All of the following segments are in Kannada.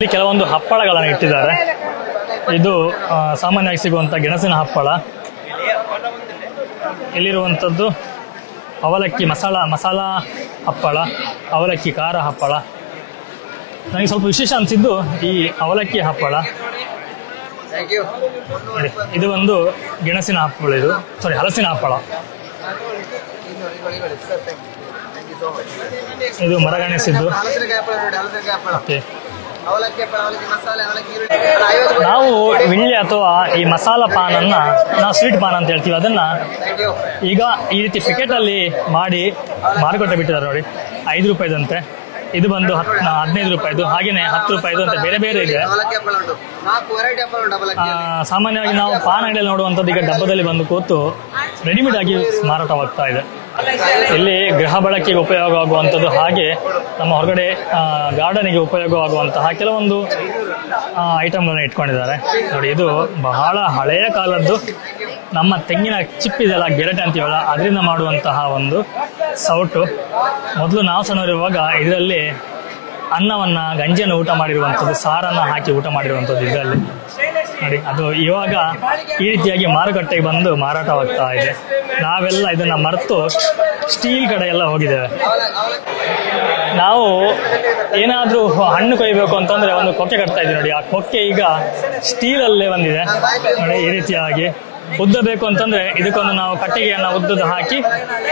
ಇಲ್ಲಿ ಕೆಲವೊಂದು ಹಪ್ಪಳಗಳನ್ನು ಇಟ್ಟಿದ್ದಾರೆ. ಇದು ಸಾಮಾನ್ಯವಾಗಿ ಸಿಗುವಂಥ ಗೆಣಸಿನ ಹಪ್ಪಳ. ಇಲ್ಲಿರುವಂಥದ್ದು ಅವಲಕ್ಕಿ ಮಸಾಲ ಹಪ್ಪಳ, ಅವಲಕ್ಕಿ ಖಾರ ಹಪ್ಪಳ. ನನಗೆ ಸ್ವಲ್ಪ ವಿಶೇಷ ಅನಿಸಿದ್ದು ಈ ಅವಲಕ್ಕಿ ಹಪ್ಪಳ. ಇದು ಒಂದು ಗೆಣಸಿನ ಹಪ್ಪಳ, ಹಲಸಿನ ಹಪ್ಪಳ. ಇದು ಮರಗೆಣಸಿದ್ದು. ಓಕೆ, ನಾವು ವಿಳ್ಳೆ ಅಥವಾ ಈ ಮಸಾಲ ಪಾನನ್ನ ನಾವು ಸ್ವೀಟ್ ಪಾನ್ ಅಂತ ಹೇಳ್ತೀವಿ. ಅದನ್ನ ಈಗ ಈ ರೀತಿ ಪ್ಯಾಕೆಟ್ ಅಲ್ಲಿ ಮಾಡಿ ಮಾರುಕಟ್ಟೆ ಬಿಟ್ಟಿದ್ದಾರೆ ನೋಡಿ. 5 ರೂಪಾಯಿದಂತೆ, ಇದು ಬಂದು 15 ರೂಪಾಯಿದು, ಹಾಗೇನೆ 10 ರೂಪಾಯಿದು ಅಂತ ಬೇರೆ ಬೇರೆ ಇದೆ. ಸಾಮಾನ್ಯವಾಗಿ ನಾವು ಪಾನ್ ಅಂಗಡಿಯಲ್ಲಿ ನೋಡುವಂಥದ್ದು ಈಗ ಡಬ್ಬದಲ್ಲಿ ಬಂದು ಕೂತು ರೆಡಿಮೇಡ್ ಆಗಿ ಮಾರಾಟವಾಗ್ತಾ ಇದೆ. ಇಲ್ಲಿ ಗೃಹ ಬಳಕೆಗೆ ಉಪಯೋಗವಾಗುವಂಥದ್ದು, ಹಾಗೆ ನಮ್ಮ ಹೊರಗಡೆ ಗಾರ್ಡನಿಗೆ ಉಪಯೋಗವಾಗುವಂತಹ ಕೆಲವೊಂದು ಐಟಮ್ಗಳನ್ನ ಇಟ್ಕೊಂಡಿದ್ದಾರೆ ನೋಡಿ. ಇದು ಬಹಳ ಹಳೆಯ ಕಾಲದ್ದು, ನಮ್ಮ ತೆಂಗಿನ ಚಿಪ್ ಇದೆಲ್ಲ, ಗೆರಟೆ ಅಂತೀವಲ್ಲ, ಅದರಿಂದ ಮಾಡುವಂತಹ ಒಂದು ಸೌಟು. ಮೊದಲು ನಾವು ಸಣ್ಣವರಿರುವಾಗ ಇದರಲ್ಲಿ ಅನ್ನವನ್ನ, ಗಂಜಿಯನ್ನು ಊಟ ಮಾಡಿರುವಂಥದ್ದು, ಸಾರನ್ನ ಹಾಕಿ ಊಟ ಮಾಡಿರುವಂಥದ್ದು ಇದರಲ್ಲಿ ನೋಡಿ. ಅದು ಇವಾಗ ಈ ರೀತಿಯಾಗಿ ಮಾರುಕಟ್ಟೆಗೆ ಬಂದು ಮಾರಾಟವಾಗ್ತಾ ಇದೆ. ನಾವೆಲ್ಲ ಇದನ್ನ ಮರೆತು ಸ್ಟೀಲ್ ಕಡೆ ಎಲ್ಲ ಹೋಗಿದ್ದೇವೆ. ನಾವು ಏನಾದ್ರೂ ಹಣ್ಣು ಕೊಯ್ಯಬೇಕು ಅಂತಂದ್ರೆ ಒಂದು ಕೊಕ್ಕೆ ಕಟ್ತಾ ಇದ್ದೀವಿ ನೋಡಿ. ಆ ಕೊಕ್ಕೆ ಈಗ ಸ್ಟೀಲಲ್ಲೇ ಬಂದಿದೆ ನೋಡಿ. ಈ ರೀತಿಯಾಗಿ ಉದ್ದ ಬೇಕು ಅಂತಂದ್ರೆ ಇದಕ್ಕೊಂದು ನಾವು ಕಟ್ಟಿಗೆಯನ್ನು ಉದ್ದದ ಹಾಕಿ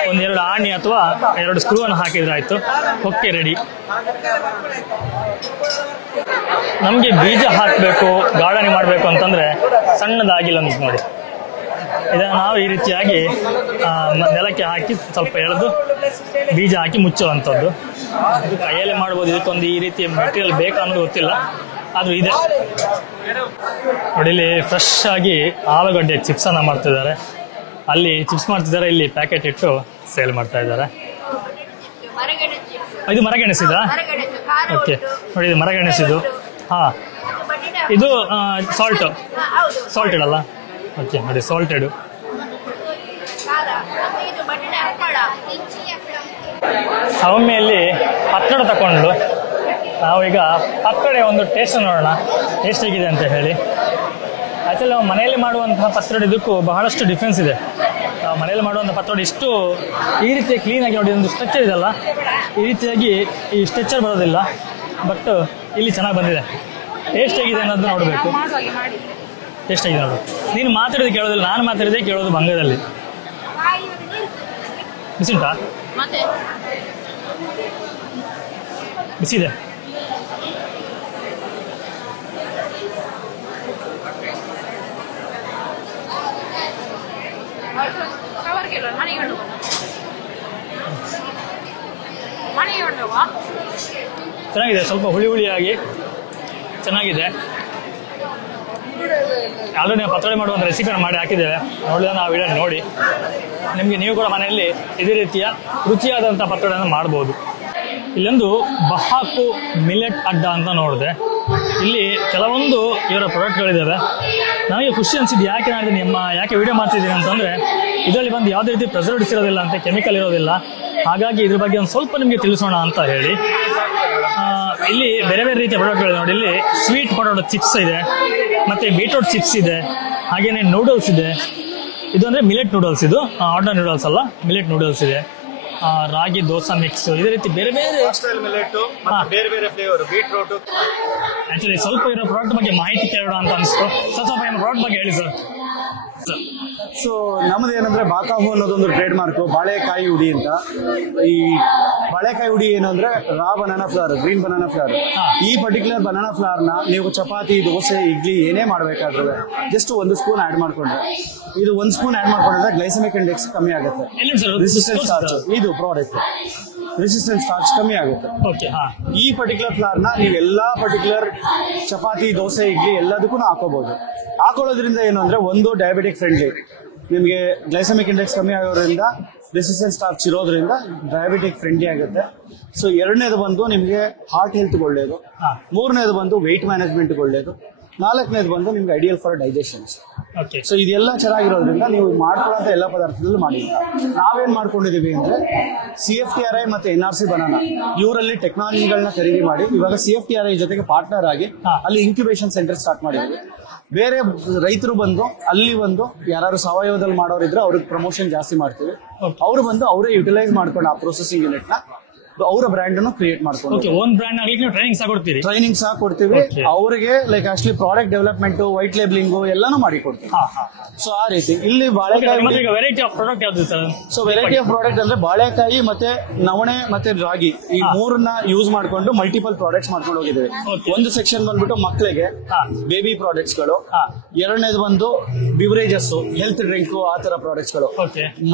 1-2 ಆಣಿ ಅಥವಾ 2 ಸ್ಕ್ರೂ ಹಾಕಿದ್ರೆ ಆಯ್ತು, ಕೊಕ್ಕೆ ರೆಡಿ. ನಮ್ಗೆ ಬೀಜ ಹಾಕಬೇಕು, ಗಾರ್ಡನಿಂಗ್ ಮಾಡಬೇಕು ಅಂತಂದ್ರೆ ಸಣ್ಣದಾಗಿಲ್ಲ ನೋಡಿ. ಇದನ್ನು ನಾವು ಈ ರೀತಿಯಾಗಿ ನೆಲಕ್ಕೆ ಹಾಕಿ ಸ್ವಲ್ಪ ಎಳೆದು ಬೀಜ ಹಾಕಿ ಮುಚ್ಚುವಂಥದ್ದು. ಕೈಯಲ್ಲೇ ಮಾಡ್ಬೋದು. ಇದಕ್ಕೊಂದು ಈ ರೀತಿಯ ಮೆಟೀರಿಯಲ್ ಬೇಕನ್ನೋದು ಗೊತ್ತಿಲ್ಲ, ಆದ್ರೂ ಇದೆ ನೋಡಿ. ಇಲ್ಲಿ ಫ್ರೆಶ್ ಆಗಿ ಆಲೂಗಡ್ಡೆ ಚಿಪ್ಸ್ ಅನ್ನ ಮಾಡ್ತಿದ್ದಾರೆ. ಅಲ್ಲಿ ಚಿಪ್ಸ್ ಮಾಡ್ತಿದ್ದಾರೆ, ಇಲ್ಲಿ ಪ್ಯಾಕೆಟ್ ಇಟ್ಟು ಸೇಲ್ ಮಾಡ್ತಾ ಇದ್ದಾರೆ. ಇದು ಮರಗೆಣಸಿದ? ಓಕೆ ನೋಡಿ, ಇದು ಮರಗೆಣಸಿದು. ಹಾ, ಇದು ಸಾಲ್ಟೆಡ್ ಅಲ್ಲ? ಓಕೆ ನೋಡಿ, ಸಾಲ್ಟೆಡ್. ಸೌಮ್ಯಲ್ಲಿ ಪತ್ರೊಡ ತಗೊಂಡು ನಾವೀಗ ಪತ್ರೊಡೆ ಒಂದು ಟೇಸ್ಟ್ ನೋಡೋಣ, ಟೇಸ್ಟ್ ಹೇಗಿದೆ ಅಂತ ಹೇಳಿ. ಆ್ಯಕ್ಚುಲಿ ನಾವು ಮನೆಯಲ್ಲಿ ಮಾಡುವಂತಹ ಪತ್ರೊಡೆ ಇದಕ್ಕೂ ಬಹಳಷ್ಟು ಡಿಫ್ರೆನ್ಸ್ ಇದೆ. ನಾವು ಮನೆಯಲ್ಲಿ ಮಾಡುವಂಥ ಪತ್ರೊಡೆ ಇಷ್ಟು ಈ ರೀತಿ ಕ್ಲೀನಾಗಿ ನೋಡಿ, ಒಂದು ಸ್ಟ್ರೆಚರ್ ಇದೆಲ್ಲ, ಈ ರೀತಿಯಾಗಿ ಈ ಸ್ಟ್ರೆಚರ್ ಬರೋದಿಲ್ಲ. ಬಟ್ ಇಲ್ಲಿ ಚೆನ್ನಾಗಿ ಬಂದಿದೆ. ಟೇಸ್ಟ್ ಹೇಗಿದೆ ಅನ್ನೋದು ನೋಡಬೇಕು. ಟೇಸ್ಟ್ ಆಗಿದೆ ನೋಡು. ನೀನು ಮಾತಾಡಿದ ಕೇಳೋದಿಲ್ಲ, ನಾನು ಮಾತಾಡಿದೆ ಕೇಳೋದು ಬಂಗದಲ್ಲಿ. ಬಿಸಿಂಟಾ? ಬಿಸಿದೆ. ಚೆನ್ನಾಗಿದೆ, ಸ್ವಲ್ಪ ಹುಳಿ ಹುಳಿಯಾಗಿ ಚೆನ್ನಾಗಿದೆ. ಆಲ್ರೆಡಿ ನಾವು ಪತ್ರೊಡೆ ಮಾಡುವಂಥ ರೆಸಿಪಿಯನ್ನು ಮಾಡಿ ಹಾಕಿದ್ದೇವೆ, ನೋಡಿದ ನಾವು ವಿಡಿಯೋ ನೋಡಿ. ನೀವು ಕೂಡ ಮನೆಯಲ್ಲಿ ಇದೇ ರೀತಿಯ ರುಚಿಯಾದಂಥ ಪತ್ರೊಡೆಯನ್ನು ಮಾಡ್ಬೋದು. ಇಲ್ಲೊಂದು ಬಹಾಕು ಮಿಲೆಟ್ ಅಡ್ಡ ಅಂತ ನೋಡಿದೆ. ಇಲ್ಲಿ ಕೆಲವೊಂದು ಇವರ ಪ್ರಾಡಕ್ಟ್ಗಳಿದ್ದಾವೆ. ನನಗೆ ಖುಷಿ ಅನಿಸಿದ್ದು ಯಾಕೆ ಯಾಕೆ ವಿಡಿಯೋ ಮಾಡ್ತಿದ್ದೀನಿ ಅಂತಂದರೆ, ಇದರಲ್ಲಿ ಬಂದು ಯಾವುದೇ ರೀತಿ ಪ್ರಿಸರ್ವೇಟಿವ್ಸ್ ಇರೋದಿಲ್ಲ ಅಂತೆ, ಕೆಮಿಕಲ್ ಇರೋದಿಲ್ಲ. ಹಾಗಾಗಿ ಇದ್ರ ಬಗ್ಗೆ ಒಂದು ಸ್ವಲ್ಪ ನಿಮಗೆ ತಿಳಿಸೋಣ ಅಂತ ಹೇಳಿ. ಇಲ್ಲಿ ಬೇರೆ ಬೇರೆ ರೀತಿಯ ಪ್ರಾಡಕ್ಟ್ಗಳಿದೆ ನೋಡಿ. ಇಲ್ಲಿ ಸ್ವೀಟ್ ಪೊಟೊಟೊ ಚಿಪ್ಸ್ ಇದೆ, ಮತ್ತು ಬೀಟ್ರೂಟ್ ಚಿಪ್ಸ್ ಇದೆ, ಹಾಗೆಯೇ ನೂಡಲ್ಸ್ ಇದೆ. ಇದು ಅಂದರೆ ಮಿಲೆಟ್ ನೂಡಲ್ಸ್, ಇದು ಆರ್ಡರ್ ನೂಡಲ್ಸ್ ಅಲ್ಲ, ಮಿಲೆಟ್ ನೂಡಲ್ಸ್ ಇದೆ. ರಾಗಿ ದೋಸಾ ಮಿಕ್ಸ್, ಇದೇ ರೀತಿ ಬೇರೆ ಬೇರೆ ಬೀಟ್ರೂಟ್. ಆಕ್ಚುಲಿ ಸ್ವಲ್ಪ ಇರೋ ಪ್ರಾಡಕ್ಟ್ ಬಗ್ಗೆ ಮಾಹಿತಿ ಕೇಳೋಣ ಅಂತ ಅನಿಸ್ತು. ಸ್ವಲ್ಪ ಪ್ರಾಡಕ್ಟ್ ಬಗ್ಗೆ ಹೇಳಿ ಸರ್. ಸೊ ನಮ್ದು ಏನಂದ್ರೆ ಬಾಕಾಹು ಅನ್ನೋದೊಂದು ಟ್ರೇಡ್ ಮಾರ್ಕ್, ಬಾಳೆಕಾಯಿ ಹುಡಿ ಅಂತ. ಈ ಬಾಳೆಕಾಯಿ ಹುಡಿ ಏನಂದ್ರೆ raw banana flower, green banana flower. ಈ ಪರ್ಟಿಕ್ಯುಲರ್ ಬನಾನಾ ಫ್ಲವರ್ ನ ನೀವು ಚಪಾತಿ, ದೋಸೆ, ಇಡ್ಲಿ ಏನೇ ಮಾಡ್ಬೇಕಾದ್ರೂ ಜಸ್ಟ್ 1 ಸ್ಪೂನ್ ಆಡ್ ಮಾಡ್ಕೊಂಡ್ರೆ, ಇದು 1 ಸ್ಪೂನ್ ಆಡ್ ಮಾಡ್ಕೊಂಡ್ರೆ ಗ್ಲೈಸೆಮಿಕ್ ಇಂಡೆಕ್ಸ್ ಕಮ್ಮಿ ಆಗುತ್ತೆ. ರೆಸಿಸ್ಟೆನ್ಸ್ ಸ್ಟಾರ್ಚ್ ಇದು ಪ್ರಾಡಕ್ಟ್, ರೆಸಿಸ್ಟೆನ್ಸ್ ಸ್ಟಾರ್ಚ್ ಕಮ್ಮಿ ಆಗುತ್ತೆ. ಈ ಪರ್ಟಿಕ್ಯುಲರ್ ಫ್ಲವರ್ ನ ನೀವು ಎಲ್ಲಾ ಪರ್ಟಿಕ್ಯುಲರ್ ಚಪಾತಿ, ದೋಸೆ, ಇಡ್ಲಿ ಎಲ್ಲದಕ್ಕೂ ಹಾಕೋಬಹುದು. ಹಾಕೊಳ್ಳೋದ್ರಿಂದ ಏನು ಅಂದ್ರೆ, ಒಂದು ಡಯಾಬಿಟಿಕ್ ಫ್ರೆಂಡ್ಲಿ, ನಿಮಗೆ ಗ್ಲೈಸೆಮಿಕ್ ಇಂಡೆಕ್ಸ್ ಕಮ್ಮಿ ಆಗೋದ್ರಿಂದ, ರೆಸಿಸ್ಟೆನ್ಸ್ ಸ್ಟಾರ್ಚ್ ಇರೋದ್ರಿಂದ ಡಯಾಬಿಟಿಕ್ ಫ್ರೆಂಡ್ಲಿ ಆಗುತ್ತೆ. ಸೊ ಎರಡನೇದು ಬಂದು ನಿಮಗೆ ಹಾರ್ಟ್ ಹೆಲ್ತ್ ಒಳ್ಳೇದು. ಮೂರನೇದು ಬಂದು ವೆಯ್ಟ್ ಮ್ಯಾನೇಜ್ಮೆಂಟ್ ಒಳ್ಳೇದು. ನಾಲ್ಕನೇದು ಬಂದು ನಿಮ್ಗೆ ಐಡಿಯಲ್ ಫಾರ್ ಡೈಜೆಷನ್ಸ್. ಓಕೆ. ಸೊ ಇದೆಲ್ಲ ಚೆನ್ನಾಗಿರೋದ್ರಿಂದ ನೀವು ಮಾಡ್ಕೊಳ್ಳೋ ಎಲ್ಲ ಪದಾರ್ಥದಲ್ಲೂ ಮಾಡಿ. ನಾವೇನ್ ಮಾಡ್ಕೊಂಡಿದೀವಿ ಅಂದ್ರೆ CFTRI ಮತ್ತೆ NRC ಬನಾನಾ ಇವರಲ್ಲಿ ಟೆಕ್ನಾಲಜಿಗಳನ್ನ ಖರೀದಿ ಮಾಡಿ ಇವಾಗ CFTRI ಜೊತೆಗೆ ಪಾರ್ಟ್ನರ್ ಆಗಿ ಅಲ್ಲಿ ಇನ್ಕ್ಯುಬೇಷನ್ ಸೆಂಟರ್ ಸ್ಟಾರ್ಟ್ ಮಾಡಿದ್ವಿ. ಬೇರೆ ರೈತರು ಬಂದು ಅಲ್ಲಿ ಬಂದು ಯಾರು ಸಾವಯವದಲ್ಲಿ ಮಾಡೋರಿದ್ರೆ ಅವ್ರಿಗೆ ಪ್ರಮೋಷನ್ ಜಾಸ್ತಿ ಮಾಡ್ತೀವಿ. ಅವ್ರು ಬಂದು ಅವರೇ ಯುಟಿಲೈಸ್ ಮಾಡ್ಕೊಂಡು ಆ ಪ್ರೊಸೆಸಿಂಗ್ ಯೂನಿಟ್ ನ ಅವರ ಬ್ರ್ಯಾಂಡ್ ಅನ್ನು ಕ್ರಿಯೇಟ್ ಮಾಡ್ಕೊಂಡು ಓನ್ ಬ್ರ್ಯಾಂಡ್ ಆಗಿ ಟ್ರೈನಿಂಗ್ ಸಹ ಕೊಡ್ತೀರಿ? ಟ್ರೈನಿಂಗ್ ಸಹ ಕೊಡ್ತೀವಿ ಅವರಿಗೆ. Like actually product development, white labelling ಎಲ್ಲಾನು ಮಾಡಿ ಕೊಡ್ತೀವಿ. ಸೊ ಆ ರೀತಿ ಇಲ್ಲಿ ಬಾಳೆಕಾಯಿ ವೆರೈಟಿ ಆಫ್ ಪ್ರಾಡಕ್ಟ್ ಯಾವ್ದು sir? So variety of product ಅಂದ್ರೆ ಬಾಳೆಕಾಯಿ ಮತ್ತೆ ನವಣೆ ಮತ್ತೆ ರಾಗಿ ಈ ಮೂರನ್ನ ಯೂಸ್ ಮಾಡ್ಕೊಂಡು ಮಲ್ಟಿಪಲ್ ಪ್ರಾಡಕ್ಟ್ಸ್ ಮಾಡ್ಕೊಂಡು ಹೋಗಿದ್ದೇವೆ. ಒಂದು ಸೆಕ್ಷನ್ ಬಂದ್ಬಿಟ್ಟು ಮಕ್ಕಳಿಗೆ ಬೇಬಿ ಪ್ರಾಡಕ್ಟ್ಸ್ ಗಳು, ಎರಡನೇದು ಬಂದು ಬಿವರೇಜಸ್, ಹೆಲ್ತ್ ಡ್ರಿಂಕ್, ಆ ತರ ಪ್ರಾಡಕ್ಟ್ಸ್ ಗಳು,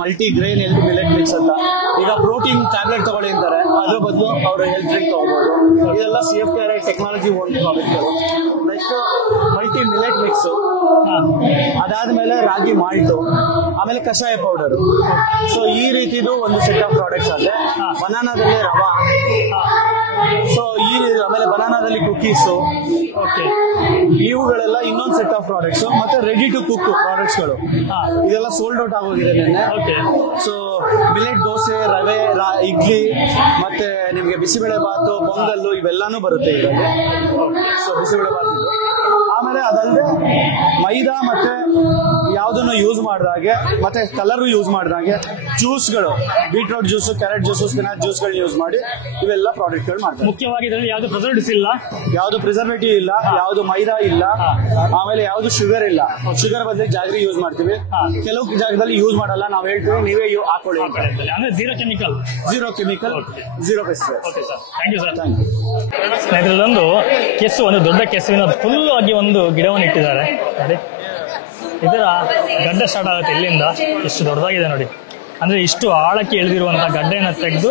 multi grain health millet mix ಅಂತ. ಈಗ ಪ್ರೋಟೀನ್ ಟ್ಯಾಬ್ಲೆಟ್ ತಗೊಳ್ಳಿ ಅಂತಾರೆ, ಅದ್ರ ಬದಲು ಅವರು ಹೆಲ್ತ್ ಡ್ರಿಂಕ್ ತಗೋಬಹುದು. ಇದೆಲ್ಲ CFTRI ಟೆಕ್ನಾಲಜಿ ಓನ್ ಪ್ರಾಡಕ್ಟ್ಗಳು. ನೆಕ್ಸ್ಟ್ ಮಲ್ಟಿ ಮಿಲೆಟ್ ಮಿಕ್ಸ್, ಅದಾದ್ಮೇಲೆ ರಾಗಿ ಮಾಲ್ಟು, ಆಮೇಲೆ ಕಷಾಯ ಪೌಡರ್. ಸೊ ಈ ರೀತಿದು ಒಂದು ಸೆಟ್ ಆಫ್ ಪ್ರಾಡಕ್ಟ್ಸ್ ಆದ್ರೆ ಬನಾನಾದಲ್ಲಿ ರವಾ, ಸೊ ಈ ಆಮೇಲೆ ಬನಾನಾದಲ್ಲಿ ಕುಕೀಸು, ಇವುಗಳೆಲ್ಲ ಇನ್ನೊಂದು ಸೆಟ್ ಆಫ್ ಪ್ರಾಡಕ್ಟ್ಸ್. ಮತ್ತೆ ರೆಡಿ ಟು ಕುಕ್ ಪ್ರಾಡಕ್ಟ್ಸ್ ಗಳು ಇದೆಲ್ಲ ಸೋಲ್ಡ್ ಔಟ್ ಆಗೋಗಿದೆ ನಿನ್ನೆ. ಸೊ ಮಿಲೆಟ್ ದೋಸೆ, ರವೆ, ಇಡ್ಲಿ, ಮತ್ತೆ ನಿಮ್ಗೆ ಬಿಸಿಬೇಳೆ ಬಾತು, ಪೊಂಗಲ್ಲು ಇವೆಲ್ಲಾನು ಬರುತ್ತೆ ಇದರಲ್ಲಿ. ಸೊ ಬಿಸಿಬೇಳೆ ಬಾತು. ಆಮೇಲೆ ಅದಲ್ಲದೆ ಮೈದಾ ಮತ್ತೆ ಯಾವ್ದನ್ನು ಯೂಸ್ ಮಾಡಿದಾಗೆ ಮತ್ತೆ ಕಲರ್ ಯೂಸ್ ಮಾಡಿದಾಗೆ ಜ್ಯೂಸ್ಗಳು, beetroot juice, carrot juice, spinach ಜ್ಯೂಸ್ಗಳನ್ನ ಯೂಸ್ ಮಾಡಿ ಇವೆಲ್ಲ ಪ್ರಾಡಕ್ಟ್ಗಳು ಮಾಡ್ತಾರೆ. ಮುಖ್ಯವಾಗಿ ಇದರಲ್ಲಿ ಯಾವ್ದು ಪ್ರಿಸರ್ವೇಟಿವ್ಸ್ ಇಲ್ಲ, ಯಾವ್ದು ಪ್ರಿಸರ್ವೇಟಿವ್ ಇಲ್ಲ, ಯಾವ್ದು ಮೈದಾ ಇಲ್ಲ, ಆಮೇಲೆ ಯಾವ್ದು ಶುಗರ್ ಇಲ್ಲ. ಶುಗರ್ ಬದಲಿಗೆ ಜಾಗರಿ ಯೂಸ್ ಮಾಡ್ತೀವಿ. ಕೆಲವು ಜಾಗದಲ್ಲಿ ಯೂಸ್ ಮಾಡಲ್ಲ, ನಾವ್ ಹೇಳ್ತೀವಿ ನೀವೇ ಹಾಕೊಳ್ಳಿ. ಅಂದ್ರೆ zero chemical, zero pesticides. Okay sir, thank you sir. ಸ್ನೇಹಿತರಲ್ಲೊಂದು ಕೆಸು, ಒಂದು ದೊಡ್ಡ ಕೆಸುವಿನ ಫುಲ್ ಆಗಿ ಒಂದು ಗಿಡವನ್ನು ಇಟ್ಟಿದ್ದಾರೆ ನೋಡಿ. ಇದರ ಗಡ್ಡೆ ಸ್ಟಾರ್ಟ್ ಆಗುತ್ತೆ ಇಲ್ಲಿಂದ. ಎಷ್ಟು ದೊಡ್ಡದಾಗಿದೆ ನೋಡಿ. ಅಂದ್ರೆ ಇಷ್ಟು ಆಳಕ್ಕೆ ಎಳೆದಿರುವಂತ ಗಡ್ಡೆಯನ್ನು ತೆಗೆದು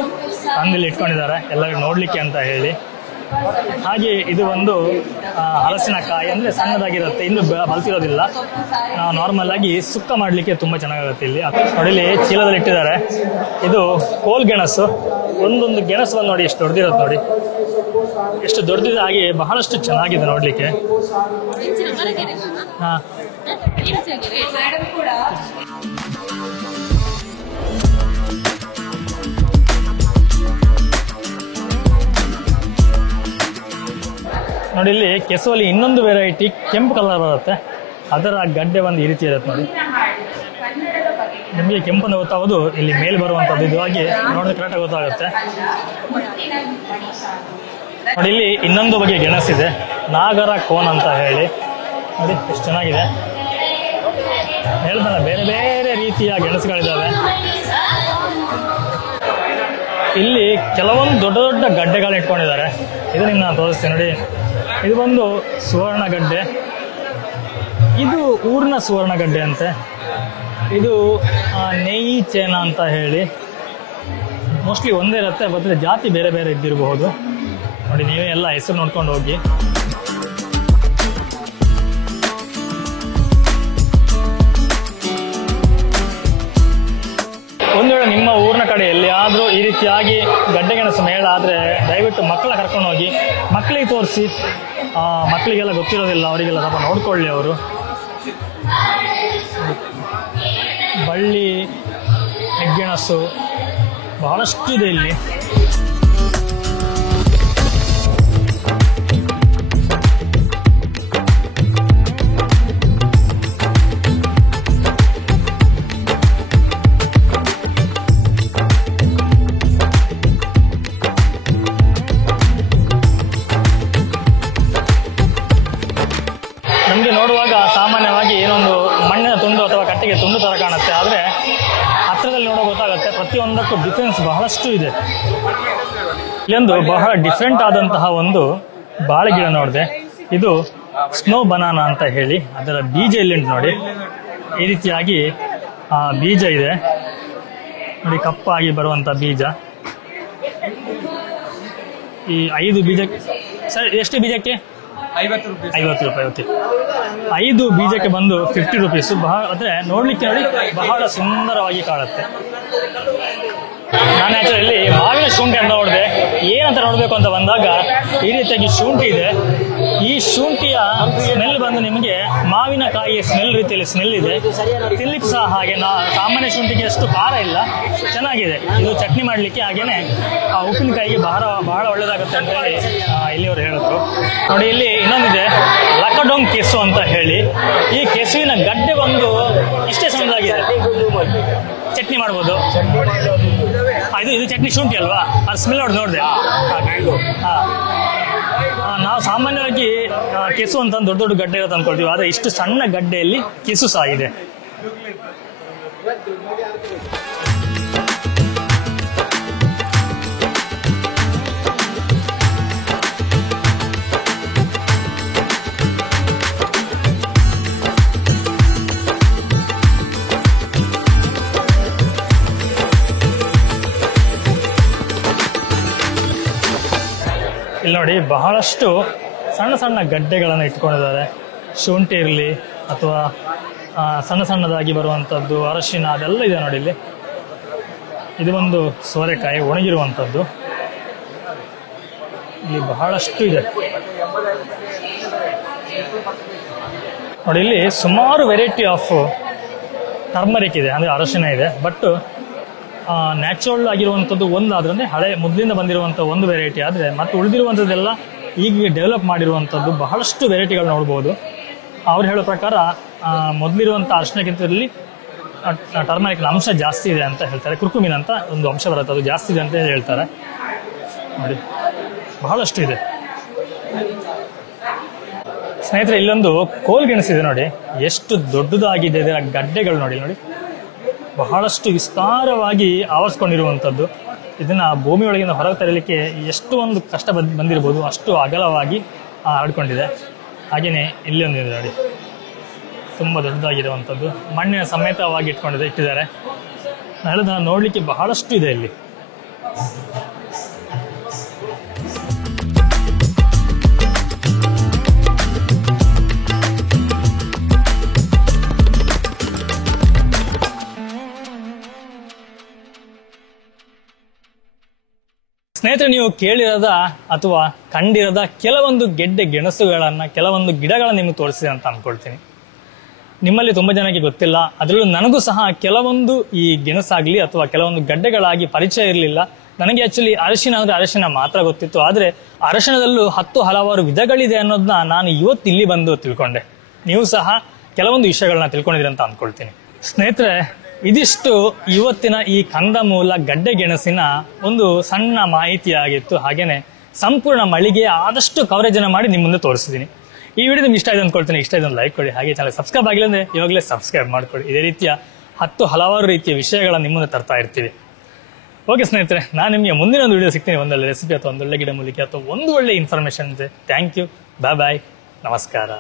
ತಂದಿಲ್ಲಿ ಇಟ್ಕೊಂಡಿದ್ದಾರೆ ಎಲ್ಲರಿಗೂ ನೋಡ್ಲಿಕ್ಕೆ ಅಂತ ಹೇಳಿ. ಹಾಗೆ ಇದು ಒಂದು ಹಲಸಿನಕಾಯಿ, ಅಂದ್ರೆ ಸಣ್ಣದಾಗಿರುತ್ತೆ, ಇನ್ನು ಬಲ್ತಿರೋದಿಲ್ಲ. ನಾರ್ಮಲ್ ಆಗಿ ಸುಕ್ಕ ಮಾಡ್ಲಿಕ್ಕೆ ತುಂಬಾ ಚೆನ್ನಾಗಾಗುತ್ತೆ. ಇಲ್ಲಿ ನೋಡಿಲಿ ಚೀಲದಲ್ಲಿ ಇಟ್ಟಿದ್ದಾರೆ. ಇದು ಕೋಲ್ ಗೆಣಸು. ಒಂದೊಂದು ಗೆಣಸು ಬಂದು ನೋಡಿ ಎಷ್ಟು ದೊಡ್ಡದಿರುತ್ತೆ ನೋಡಿ, ಎಷ್ಟು ದೊಡ್ಡದಿದೆ. ಹಾಗೆ ಬಹಳಷ್ಟು ಚೆನ್ನಾಗಿದೆ ನೋಡ್ಲಿಕ್ಕೆ. ಹಾ, ನೋಡಿ ಇಲ್ಲಿ ಕೆಸುವಲ್ಲಿ ಇನ್ನೊಂದು ವೆರೈಟಿ ಕೆಂಪು ಕಲರ್ ಬರುತ್ತೆ. ಅದರ ಗಡ್ಡೆ ಒಂದು ಈ ರೀತಿ ಇರುತ್ತೆ ನೋಡಿ. ನಿಮಗೆ ಕೆಂಪನ್ನು ಗೊತ್ತಾಗೋದು ಇಲ್ಲಿ ಮೇಲೆ ಬರುವಂಥದ್ದು. ಇದು ಹಾಗೆ ನೋಡಿದ್ರೆ ಕರೆಕ್ಟಾಗಿ ಗೊತ್ತಾಗುತ್ತೆ ನೋಡಿ. ಇಲ್ಲಿ ಇನ್ನೊಂದು ಬಗೆಯ ಗೆಣಸಿದೆ, ನಾಗರ ಕೋನ್ ಅಂತ ಹೇಳಿ. ನೋಡಿ ಎಷ್ಟು ಚೆನ್ನಾಗಿದೆ. ಹೇಳ್ತಾನೆ ಬೇರೆ ಬೇರೆ ರೀತಿಯ ಗೆಣಸುಗಳಿದ್ದಾವೆ. ಇಲ್ಲಿ ಕೆಲವೊಂದು ದೊಡ್ಡ ದೊಡ್ಡ ಗಡ್ಡೆಗಳನ್ನ ಇಟ್ಕೊಂಡಿದ್ದಾರೆ. ಇದನ್ನ ನಾನು ತೋರಿಸ್ತೀನಿ ನೋಡಿ. ಇದು ಬಂದು ಸುವರ್ಣ ಗಡ್ಡೆ, ಇದು ಊರಿನ ಸುವರ್ಣ ಗಡ್ಡೆ ಅಂತೆ. ಇದು ನೆಯಿ ಚೇನ ಅಂತ ಹೇಳಿ. ಮೋಸ್ಟ್ಲಿ ಒಂದೇ ಇರುತ್ತೆ, ಮತ್ತೆ ಜಾತಿ ಬೇರೆ ಬೇರೆ ಇದ್ದಿರಬಹುದು ನೋಡಿ. ನೀವೇ ಎಲ್ಲ ಹೆಸರು ನೋಡ್ಕೊಂಡು ಹೋಗಿ. ಒಂದು ವೇಳೆ ನಿಮ್ಮ ಊರಿನ ಕಡೆ ಎಲ್ಲಿಯಾದರೂ ಈ ರೀತಿಯಾಗಿ ಗಡ್ಡೆಗೆಣಸು ಮೇಳ ಆದರೆ ದಯವಿಟ್ಟು ಮಕ್ಕಳ ಕರ್ಕೊಂಡು ಹೋಗಿ, ಮಕ್ಕಳಿಗೆ ತೋರಿಸಿ. ಮಕ್ಕಳಿಗೆಲ್ಲ ಗೊತ್ತಿರೋದಿಲ್ಲ, ಅವರಿಗೆಲ್ಲ ಸ್ವಲ್ಪ ನೋಡ್ಕೊಳ್ಳಿ ಅವರು. ಬಳ್ಳಿ ಹೆಗ್ಗೆಣಸು ಬಹಳಷ್ಟು ಇದೆ ಇಲ್ಲಿ. ನಮಗೆ ನೋಡುವಾಗ ಸಾಮಾನ್ಯವಾಗಿ ಏನೊಂದು ಮಣ್ಣಿನ ತುಂಡು ಅಥವಾ ಕಟ್ಟಿಗೆ ತುಂಡು ಥರ ಕಾಣುತ್ತೆ, ಆದರೆ ಹತ್ತಿರದಲ್ಲಿ ನೋಡೋ ಗೊತ್ತಾಗುತ್ತೆ ಪ್ರತಿಯೊಂದಕ್ಕೂ ಡಿಫ್ರೆನ್ಸ್ ಬಹಳಷ್ಟು ಇದೆ. ಇಲ್ಲೊಂದು ಬಹಳ ಡಿಫ್ರೆಂಟ್ ಆದಂತಹ ಒಂದು ಬಾಳೆ ಗಿಡ ನೋಡಿದೆ. ಇದು ಸ್ನೋ ಬನಾನಾ ಅಂತ ಹೇಳಿ. ಅದರ ಬೀಜ ಇಲ್ಲಿಂಟು ನೋಡಿ, ಈ ರೀತಿಯಾಗಿ ಬೀಜ ಇದೆ ನೋಡಿ, ಕಪ್ಪಾಗಿ ಬರುವಂಥ ಬೀಜ. ಈ 5 ಬೀಜ ಸರ್, ಎಷ್ಟು ಬೀಜಕ್ಕೆ? 50 ರೂಪಾಯಿ. ಓಕೆ, 5 ಬೀಜಕ್ಕೆ ಬಂದು 50 ರೂಪೀಸು. ಬಹಳ ಅಂದ್ರೆ ನೋಡ್ಲಿಕ್ಕೆ ನೋಡಿ ಬಹಳ ಸುಂದರವಾಗಿ ಕಾಣುತ್ತೆ. ನಾನು ಆಕ್ಚುಲಿ ಮಾವಿನ ಶುಂಠಿ ಅಂತ ನೋಡಿದೆ. ಏನಂತ ನೋಡಬೇಕು ಅಂತ ಬಂದಾಗ ಈ ರೀತಿಯಾಗಿ ಶುಂಠಿ ಇದೆ. ಈ ಶುಂಠಿಯ ಸ್ಮೆಲ್ ಬಂದು ನಿಮಗೆ ಮಾವಿನಕಾಯಿಯ ಸ್ಮೆಲ್ ರೀತಿಯಲ್ಲಿ ಸ್ಮೆಲ್ ಇದೆ. ತಿನ್ಲಿಕ್ಕೆ ಸಹ ಹಾಗೆ ಸಾಮಾನ್ಯ ಶುಂಠಿಗೆ ಅಷ್ಟು ಖಾರ ಇಲ್ಲ, ಚೆನ್ನಾಗಿದೆ. ಇದು ಚಟ್ನಿ ಮಾಡಲಿಕ್ಕೆ ಹಾಗೇನೆ ಉಪ್ಪಿನಕಾಯಿಗೆ ಬಹಳ ಒಳ್ಳೇದಾಗುತ್ತೆ ಅಂತ ಹೇಳಿ ಇಲ್ಲಿಯವರು ಹೇಳಿದ್ರು. ನೋಡಿ, ಇಲ್ಲಿ ಇನ್ನೊಂದಿದೆ ಲಕಡೊಂಗ್ ಕೆಸು ಅಂತ ಹೇಳಿ. ಈ ಕೆಸುವಿನ ಗಡ್ಡೆ ಬಂದು ಇಷ್ಟೇ ಸಣ್ಣದಾಗಿದೆ, ಚಟ್ನಿ ಮಾಡ್ಬೋದು. ಇದು ಚಟ್ನಿ ಶುಂಠಿ ಅಲ್ವಾ, ಅದು ಸ್ಮೆಲ್ ನೋಡಿದೆ. ನಾವು ಸಾಮಾನ್ಯವಾಗಿ ಕೆಸು ಅಂತ ದೊಡ್ಡ ದೊಡ್ಡ ಗಡ್ಡೆ ಇರುತ್ತೆ ಅಂದ್ಕೊಳ್ತೀವಿ, ಆದರೆ ಇಷ್ಟು ಸಣ್ಣ ಗಡ್ಡೆಯಲ್ಲಿ ಕೆಸು ಸಹ ಇದೆ. ಇಲ್ಲಿ ನೋಡಿ, ಬಹಳಷ್ಟು ಸಣ್ಣ ಸಣ್ಣ ಗಡ್ಡೆಗಳನ್ನು ಇಟ್ಕೊಂಡಿದ್ದಾರೆ. ಶುಂಠಿ ಇರಲಿ ಅಥವಾ ಸಣ್ಣ ಸಣ್ಣದಾಗಿ ಬರುವಂಥದ್ದು, ಅರಶಿನ, ಅದೆಲ್ಲ ಇದೆ ನೋಡಿ ಇಲ್ಲಿ. ಇದು ಒಂದು ಸೋರೆಕಾಯಿ ಒಣಗಿರುವಂಥದ್ದು, ಇಲ್ಲಿ ಬಹಳಷ್ಟು ಇದೆ ನೋಡಿ. ಇಲ್ಲಿ ಸುಮಾರು ವೆರೈಟಿ ಆಫ್ ಟರ್ಮರಿಕ್ ಇದೆ, ಅಂದರೆ ಅರಶಿನ ಇದೆ. ಬಟ್ ನ್ಯಾಚುರಲ್ ಆಗಿರುವಂಥದ್ದು ಒಂದು ಆದ್ರೆ ಹಳೆ ಮೊದಲಿಂದ ಬಂದಿರುವಂಥ ಒಂದು ವೆರೈಟಿ ಆದರೆ, ಮತ್ತು ಉಳಿದಿರುವಂಥದ್ದೆಲ್ಲ ಈಗ ಡೆವಲಪ್ ಮಾಡಿರುವಂಥದ್ದು ಬಹಳಷ್ಟು ವೆರೈಟಿಗಳು ನೋಡ್ಬೋದು. ಅವ್ರು ಹೇಳೋ ಪ್ರಕಾರ ಮೊದಲಿರುವಂಥ ಅರಿಶಿನಕ್ಕಿಂತಲ್ಲಿ ಟರ್ಮರಿಕ್ನ ಅಂಶ ಜಾಸ್ತಿ ಇದೆ ಅಂತ ಹೇಳ್ತಾರೆ. ಕುರ್ಕುಮಿನ್ ಅಂತ ಒಂದು ಅಂಶ ಬರುತ್ತೆ, ಅದು ಜಾಸ್ತಿ ಇದೆ ಅಂತ ಹೇಳ್ತಾರೆ. ನೋಡಿ, ಬಹಳಷ್ಟು ಇದೆ ಸ್ನೇಹಿತರೆ. ಇಲ್ಲೊಂದು ಕೋಲ್ಗೆಣಸಿದೆ ನೋಡಿ, ಎಷ್ಟು ದೊಡ್ಡದಾಗಿದೆ ಇದರ ಗಡ್ಡೆಗಳು ನೋಡಿ. ಬಹಳಷ್ಟು ವಿಸ್ತಾರವಾಗಿ ಆವರಿಸ್ಕೊಂಡಿರುವಂಥದ್ದು. ಇದನ್ನ ಭೂಮಿಯೊಳಗಿಂದ ಹೊರಗೆ ತರಲಿಕ್ಕೆ ಎಷ್ಟು ಒಂದು ಕಷ್ಟ ಬಂದಿರ್ಬೋದು, ಅಷ್ಟು ಅಗಲವಾಗಿ ಹರಡ್ಕೊಂಡಿದೆ. ಹಾಗೆಯೇ ಇಲ್ಲಿ ಒಂದಿದೆ ನೋಡಿ, ತುಂಬ ದೊಡ್ಡದಾಗಿರುವಂಥದ್ದು, ಮಣ್ಣಿನ ಸಮೇತವಾಗಿ ಇಟ್ಟಿದ್ದಾರೆ. ಅದನ್ನು ನೋಡಲಿಕ್ಕೆ ಬಹಳಷ್ಟು ಇದೆ ಇಲ್ಲಿ. ಸ್ನೇಹಿತರೆ, ನೀವು ಕೇಳಿರದ ಅಥವಾ ಕಂಡಿರದ ಕೆಲವೊಂದು ಗೆಡ್ಡೆ ಗೆಣಸುಗಳನ್ನು, ಕೆಲವೊಂದು ಗಿಡಗಳನ್ನು ನಿಮಗೆ ತೋರಿಸಿದೆ ಅಂತ ಅಂದ್ಕೊಳ್ತೀನಿ. ನಿಮ್ಮಲ್ಲಿ ತುಂಬ ಜನಕ್ಕೆ ಗೊತ್ತಿಲ್ಲ, ಅದರಲ್ಲೂ ನನಗೂ ಸಹ ಕೆಲವೊಂದು ಈ ಗೆಣಸಾಗಲಿ ಅಥವಾ ಕೆಲವೊಂದು ಗಡ್ಡೆಗಳಾಗಿ ಪರಿಚಯ ಇರಲಿಲ್ಲ. ನನಗೆ ಆ್ಯಕ್ಚುಲಿ ಅರಿಶಿನ ಅಂದರೆ ಅರಿಶಿನ ಮಾತ್ರ ಗೊತ್ತಿತ್ತು, ಆದರೆ ಅರಿಶಿನದಲ್ಲೂ ಹಲವಾರು ವಿಧಗಳಿದೆ ಅನ್ನೋದನ್ನ ನಾನು ಇವತ್ತು ಇಲ್ಲಿ ಬಂದು ತಿಳ್ಕೊಂಡೆ. ನೀವು ಸಹ ಕೆಲವೊಂದು ವಿಷಯಗಳನ್ನ ತಿಳ್ಕೊಂಡಿದ್ದೀರಿ ಅಂತ ಅಂದ್ಕೊಳ್ತೀನಿ. ಸ್ನೇಹಿತರೆ, ಇದಿಷ್ಟು ಇವತ್ತಿನ ಈ ಕಂದಮೂಲ ಗಡ್ಡೆ ಗೆಣಸಿನ ಒಂದು ಸಣ್ಣ ಮಾಹಿತಿಯಾಗಿತ್ತು. ಹಾಗೇನೆ ಸಂಪೂರ್ಣ ಮಳಿಗೆ ಆದಷ್ಟು ಕವರೇಜನ್ನು ಮಾಡಿ ನಿಮ್ಮ ಮುಂದೆ ತೋರಿಸಿದ್ದೀನಿ. ಈ ವಿಡಿಯೋ ನಿಮ್ಗೆ ಇಷ್ಟ ಆಯ್ತು ಅಂದ್ಕೊಳ್ತೀನಿ. ಇಷ್ಟ ಆಯ್ತು ಲೈಕ್ ಕೊಡಿ, ಹಾಗೆ ಚಾನಲ್ ಸಬ್ಸ್ಕ್ರೈಬ್ ಆಗಿಲ್ಲ ಅಂದರೆ ಇವಾಗಲೇ ಸಬ್ಸ್ಕ್ರೈಬ್ ಮಾಡ್ಕೊಳ್ಳಿ. ಇದೇ ರೀತಿಯ ಹಲವಾರು ರೀತಿಯ ವಿಷಯಗಳನ್ನು ನಿಮ್ಮ ಮುಂದೆ ತರ್ತಾ ಇರ್ತೀವಿ. ಓಕೆ ಸ್ನೇಹಿತರೆ, ನಾನು ನಿಮಗೆ ಮುಂದಿನ ಒಂದು ವಿಡಿಯೋ ಸಿಗ್ತೀನಿ, ಒಂದೊಳ್ಳೆ ರೆಸಿಪಿ ಅಥವಾ ಒಂದೊಳ್ಳೆ ಗಿಡ ಮೂಲಿಕೆ ಅಥವಾ ಒಂದು ಒಳ್ಳೆ ಇನ್ಫಾರ್ಮೇಷನ್ ಇದೆ. ಥ್ಯಾಂಕ್ ಯು, ಬಾಯ್ ಬಾಯ್, ನಮಸ್ಕಾರ.